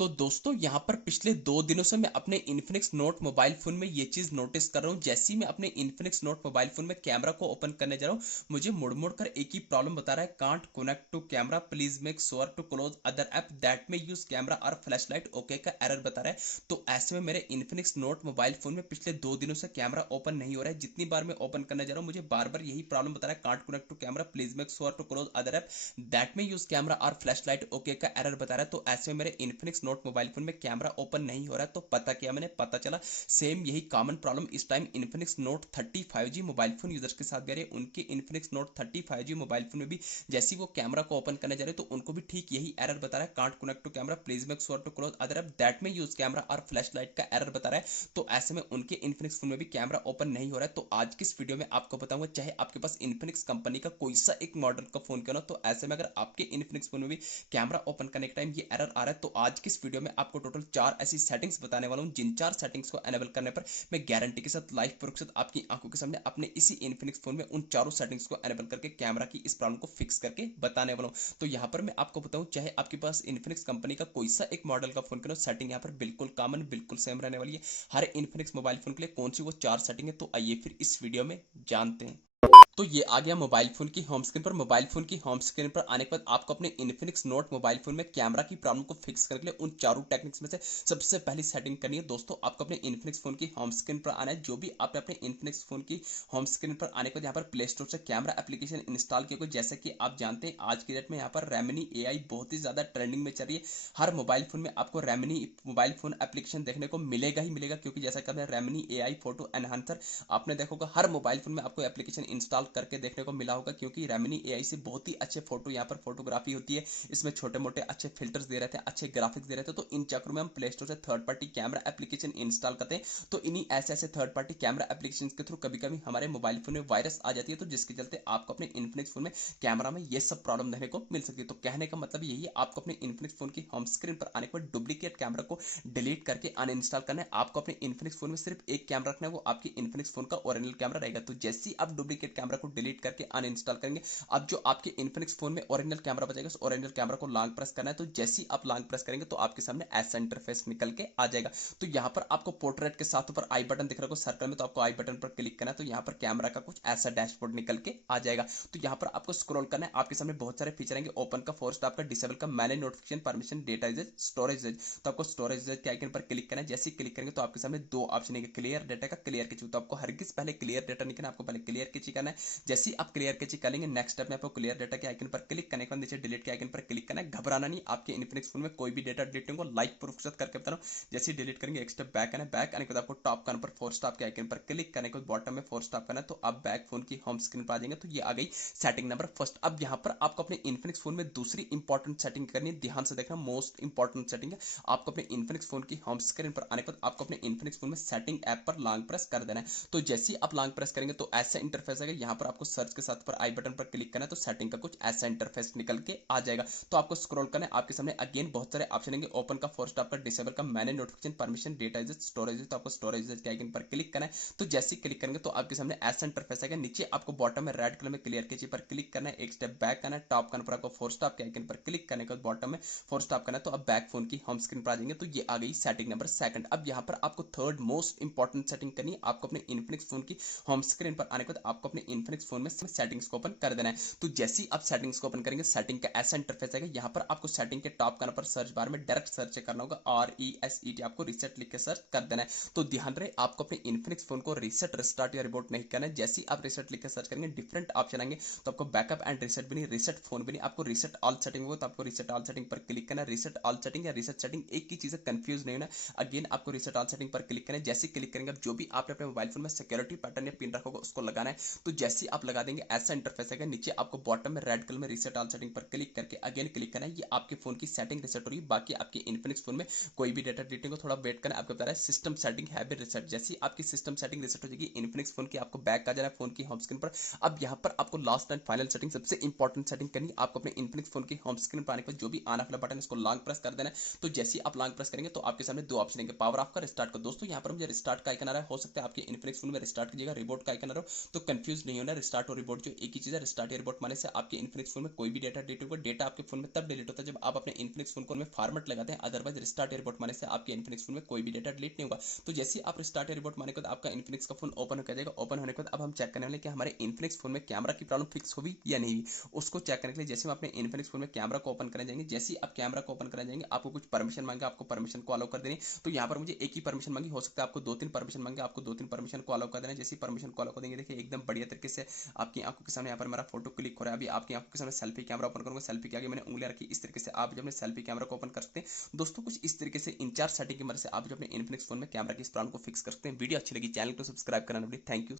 तो दोस्तों यहाँ पर पिछले 2 दिनों से मैं अपने इन्फिनिक्स नोट मोबाइल फोन में ये चीज नोटिस कर रहा हूँ। जैसे ही मैं अपने इन्फिनिक्स नोट मोबाइल फोन में कैमरा को ओपन करने जा रहा हूँ, मुझे मुड़ मुड़ कर एक ही प्रॉब्लम बता रहा है, can't connect to camera, please make sure to close other app that may use camera और फ्लैश लाइट ओके का एरर बता रहा है। तो ऐसे में मेरे इन्फिनिक्स नोट मोबाइल फोन में पिछले 2 दिनों से कैमरा ओपन नहीं हो रहा है। जितनी बार मैं ओपन करने जा रहा हूँ मुझे बार बार यही प्रॉब्लम बता रहा है, can't connect to camera, please make sure to close other app that may use camera और फ्लैश लाइट ओके का एरर बता रहा है। तो ऐसे में मेरे इन्फिनिक्स नोट मोबाइल फोन में कैमरा ओपन नहीं हो रहा है। तो पता किया मैंने, पता चला सेम यही कॉमन प्रॉब्लम इस time Infinix note 35G mobile phone users के साथ भी आ रही है। उनके Infinix note 35G mobile phone में भी जैसे वो कैमरा को ओपन करने जा रहे हैं तो उनको भी ठीक यही एरर बता रहा है, can't connect to camera, please make sure to close other app that may use camera और फ्लैश लाइट का एरर बता रहा है। तो ऐसे में उनके इन्फिनिक्स फोन में भी कैमरा ओपन नहीं हो रहा है। तो आज की इस वीडियो में आपको बताऊंगा, चाहे आपके पास इन्फिनिक्स कंपनी का कोई सा एक मॉडल का फोन क्यों ना, तो ऐसे में अगर आपके इन्फिनिक्स फोन में भी कैमरा ओपन करने के टाइम ये एरर आ रहा है, तो आज की इस वीडियो में आपको टोटल 4 ऐसी सेटिंग्स बताने वाला हूं, जिन 4 सेटिंग्स को एनेबल करने पर मैं गारंटी के साथ लाइव प्रूफ के साथ आपकी आंखों के सामने अपने इसी इन्फिनिक्स फोन में उन चारों सेटिंग्स को एनेबल करके कैमरा की इस प्रॉब्लम को फिक्स करके बताने वाला हूं। तो यहां पर मैं आपको बताऊं, चाहे आपके पास इन्फिनिक्स कंपनी का कोई सा एक मॉडल का फोन क्यों, सेटिंग यहां पर बिल्कुल कॉमन, बिल्कुल सेम रहने वाली है हर इन्फिनिक्स मोबाइल फोन के लिए। कौन सी वो 4 सेटिंग है, तो आइए फिर इस वीडियो में जानते हैं। तो ये आ गया मोबाइल फोन की होम स्क्रीन पर। मोबाइल फोन की होम स्क्रीन पर आने के बाद आपको अपने इन्फिनिक्स नोट मोबाइल फोन में कैमरा की प्रॉब्लम को फिक्स करने के लिए उन चारों टेक्निक्स में से सबसे पहली सेटिंग करनी है। दोस्तों आपको अपने इन्फिनिक्स फोन की होम स्क्रीन पर आना है। जो भी आपने अपने इन्फिनिक्स फोन की होम स्क्रीन पर आने के बाद यहाँ पर प्ले स्टोर से कैमरा एप्लीकेशन इंस्टॉल किया। जैसे कि आप जानते हैं आज की डेट में यहाँ पर रेमनी एआई बहुत ही ज्यादा ट्रेंडिंग में चल रही है। हर मोबाइल फोन में आपको रेमनी मोबाइल फोन एप्लीकेशन देखने को मिलेगा ही मिलेगा, क्योंकि जैसा कि रेमनी एआई फोटो एनहांसर आपने देखा होगा हर मोबाइल फोन में आपको एप्लीकेशन इंस्टॉल करके देखने को मिला होगा, क्योंकि रेमनी एआई से बहुत ही अच्छे फोटो यहाँ पर फोटोग्राफी होती है। इसमें छोटे मोटे अच्छे फिल्टर्स दे रहे थे, अच्छे ग्राफिक्स दे रहे थे। तो इन चक्करों में हम प्ले स्टोर से third party camera application install करते हैं। तो इन्हीं ऐसे ऐसे थर्ड पार्टी कैमरा एप्लीकेशन के थ्रू कभी कभी हमारे मोबाइल फोन में वायरस आ जाती है, तो जिसके चलते आपको अपने इन्फिनिक्स फोन में कैमरा में ये सब प्रॉब्लम देखने को मिल सकती है। तो कहने का मतलब यही है, आपको अपने इन्फिनिक्स फोन की होम स्क्रीन पर आने के बाद डुप्लीकेट कैमरा को डिलीट करके अनइंस्टॉल करना है। आपको अपने इन्फिनिक्स फोन में सिर्फ एक कैमरा रखना है, वो आपकी इन्फिनिक्स फोन का ओरिजिनल कैमरा रहेगा। तो जैसे ही आप डुप्लीकेट कैमरा को डिलीट करके अनइंस्टॉल करेंगे, अब जो आपके इन्फिनिक्स फोन में ओरिजिनल कैमरा बचेगा, उस ओरिजिनल कैमरा को लॉन्ग प्रेस करना है। तो जैसे ही आप लॉन्ग प्रेस करेंगे तो आपके सामने ऐसा इंटरफेस निकल के आ जाएगा। तो यहाँ पर आपको पोर्ट्रेट के साथ ऊपर आई बटन दिख रहा है सर्कल में, तो आपको आई बटन पर क्लिक करना है। तो यहाँ पर कैमरा का कुछ ऐसा डैशबोर्ड निकल के आ जाएगा। तो यहाँ पर आपको स्क्रॉल करना है, आपके सामने बहुत सारे फीचर आएंगे, ओपन का, फोर्स स्टॉप का, डिसेबल का, manage notification, permission, data usage, storage usage. तो आपको स्टोरेज यूजेज के आइकन पर क्लिक करना है। जैसे ही क्लिक करेंगे तो आपके सामने दो ऑप्शन है, क्लियर डेटा का, क्लियर कैची। तो आपको हरगिज पहले क्लियर डेटा नहीं करना, आपको पहले क्लियर कैची करना है। जैसे ही आप क्लियर कैची कर लेंगे, नेक्स्ट स्टेप में आपको क्लियर डेटा के आइकन पर क्लिक करने के बाद नीचे डिलीट के आइकन पर क्लिक करना है। घबराना नहीं, आपके इन्फिनिक्स फोन में कोई भी डेटा डिलीट होगा, लाइव प्रूफ के साथ करके बता रहा हूं। जैसे ही डिलीट करेंगे एक स्टेप बैक आना है, बैक आने के बाद आपको टॉप करने पर फोर स्टॉप के आइकन पर क्लिक करने के बाद बॉटम में फोर स्टॉप करना है। तो आप बैक फोन की होम स्क्रीन पर आ जाएंगे। तो ये आ गई सेटिंग नंबर फर्स्ट। अब यहाँ पर आपको अपने इन्फिनिक्स फोन में दूसरी इंपॉर्टेंट सेटिंग करनी है, ध्यान से देखना, मोस्ट इंपॉर्टेंट सेटिंग है। आपको अपने इन्फिनिक्स फोन की होम स्क्रीन पर आने के बाद आपको अपने इन्फिनिक्स फोन में सेटिंग ऐप पर लॉन्ग प्रेस कर देना है। तो जैसे ही आप लॉन्ग प्रेस करेंगे तो ऐसा इंटरफेस आएगा। यहाँ पर आपको सर्च के साथ पर आई बटन पर क्लिक करना है, तो सेटिंग का कुछ ऐसा इंटरफेस निकल के आ जाएगा। तो आपको स्क्रॉल करना है, आपके सामने अगेन बहुत सारे ऑप्शन आएंगे, ओपन का, फोर्स स्टॉप का, डिसेबल का, manage notification, permission, data usage, storage usage. तो आपको स्टोरेज यूजेज के आइकन पर क्लिक करना है। तो जैसे ही क्लिक करेंगे तो आपके सामने ऐसा इंटरफेस आएगा। नीचे आपको बॉटम में रेड कलर में क्लियर कैची पर क्लिक करना है, एक स्टेप बैक करना है, टॉप करने पर आपको फोर स्टॉप के आइकन पर क्लिक करने के बाद बॉटम में फोर स्टॉप करना है। तो अब बैक फोन की होम स्क्रीन पर आ जाएंगे। तो ये आ गई सेटिंग नंबर सेकंड। अब यहाँ पर आपको थर्ड मोस्ट इंपॉर्टेंट सेटिंग करनी है। आपको अपने इन्फिनिक्स फोन की होम स्क्रीन पर आने के बाद आपको अपने इन्फिनिक्स फोन में सेटिंग्स को ओपन कर देना है। तो जैसे ही आप सेटिंग्स को ओपन करेंगे, सेटिंग का ऐसा इंटरफेस आएगा। यहाँ पर आपको सेटिंग के टॉप करने पर सर्च बार में डायरेक्ट सर्च करना होगा, RESET, आपको रिसेट लिख के सर्च कर देना है। तो ध्यान रहे, आपको अपने इन्फिनिक्स फोन को रिसेट, रिस्टार्ट या रिबूट नहीं करना है। जैसे ही आप रिसेट लिख के सर्च करेंगे डिफरेंट ऑप्शन आएंगे। तो आपको बैकअप एंड रिसेट भी नहीं, रिसेट फोन भी नहीं, आपको रिसेट ऑल सेटिंग होगा। तो आपको रिसेट ऑल सेटिंग पर क्लिक करना है। रिसेट ऑल सेटिंग या रिसेट सेटिंग एक ही चीज है, कंफ्यूज नहीं होना। अगेन आपको रिसेट ऑल सेटिंग पर क्लिक करना है। जैसे क्लिक करेंगे, जो भी आपने अपने मोबाइल फोन में सिक्योरिटी पैटर्न या पिन रखा होगा उसको लगाना है। तो जैसे आप लगा देंगे ऐसा इंटरफेस आएगा। नीचे आपको बॉटम में रेड कलर में रिसेट ऑल सेटिंग पर क्लिक करके अगेन क्लिक करना है। ये आपके फोन की सेटिंग रिसेट हो रही है। बाकी आपके इन्फिनिक्स फोन में कोई भी डेटा डिलीटिंग को थोड़ा वेट करना है। आपको बता रहा है सिस्टम सेटिंग है भी रिसेट। जैसे आपकी सिस्टम सेटिंग रिसेट हो जाएगी इन्फिनिक्स फोन की, आपको बैक आ जाना है फोन की होम स्क्रीन पर। अब यहाँ पर आपको लास्ट एंड फाइनल सेटिंग, सबसे इंपॉर्टेंट सेटिंग करनी है। आपको अपने इन्फिनिक्स फोन की होम स्क्रीन पर आने के बाद जो भी आना वाला बटन है इसको लॉन्ग प्रेस कर देना है। तो जैसे ही आप लॉन्ग प्रेस करेंगे तो आपके सामने दो ऑप्शन है, पावर ऑफ का, रिस्टार्ट का। दोस्तों यहाँ पर मुझे रिस्टार्ट का आइकन आ रहा है, हो सकता है आपके इन्फिनिक्स फोन में रिस्टार्ट कीजिएगा, रिबोट का आइकन आ रहा हो, तो कंफ्यूज नहीं होना। रिस्टार्ट और रिबूट जो एक ही चीज़ है। रिस्टार्ट या रिबूट मारने से आपके इन्फिनिक्स फोन में कोई भी डेटा डिलीट होगा। डेटा आपके फोन में तब डिलीट होता है जब आप अपने इन्फिनिक्स फोन को में फॉर्मेट लगाते हैं, अदरवाइज रिस्टार्ट या रिबूट मारने से आपके इन्फिनिक्स फोन में कोई भी डेटा डिलीट नहीं होगा। तो जैसे ही आप रिस्टार्ट या रिबूट मारने के बाद आपका इन्फिनिक्स का फोन ओपन हो जाएगा। ओपन होने के बाद अब हम चेक करने वाले कि हमारे इन्फिनिक्स फोन में कैमरा की प्रॉब्लम फिक्स हुई या नहीं हुई। उसको चेक करने के लिए जैसे हम अपने इन्फिनिक्स फोन में कैमरा को ओपन करने जाएंगे, जैसे ही आप कैमरा को ओपन करने जाएंगे आपको कुछ परमिशन मांगे, आपको परमिशन को अलाउ कर देनी। तो यहाँ पर मुझे एक ही परमिशन मांगी, हो सकता है आपको 2-3 परमिशन मांगे, आपको 2-3 परमिशन को अलाउ कर देना। जैसे परमिशन को अलाउ कर देंगे, देखिए एकदम बढ़िया तरीके से आपकी आंखों के सामने यहाँ पर मेरा फोटो क्लिक हो रहा है। अभी आपकी आंखों के सामने सेल्फी कैमरा ओपन करूंगा, सेल्फी के आगे मैंने उंगलियां रखी, इस तरीके से आप जब अपने सेल्फी कैमरा को ओपन कर सकते हैं। दोस्तों कुछ इस तरीके से इन 4 सेटिंग की मदद से आप जो अपने इन्फिनिक्स फोन में कैमरा की इस प्रॉब्लम को फिक्स कर सकते हैं। वीडियो अच्छी लगी चैनल को सब्सक्राइब करना। Thank you.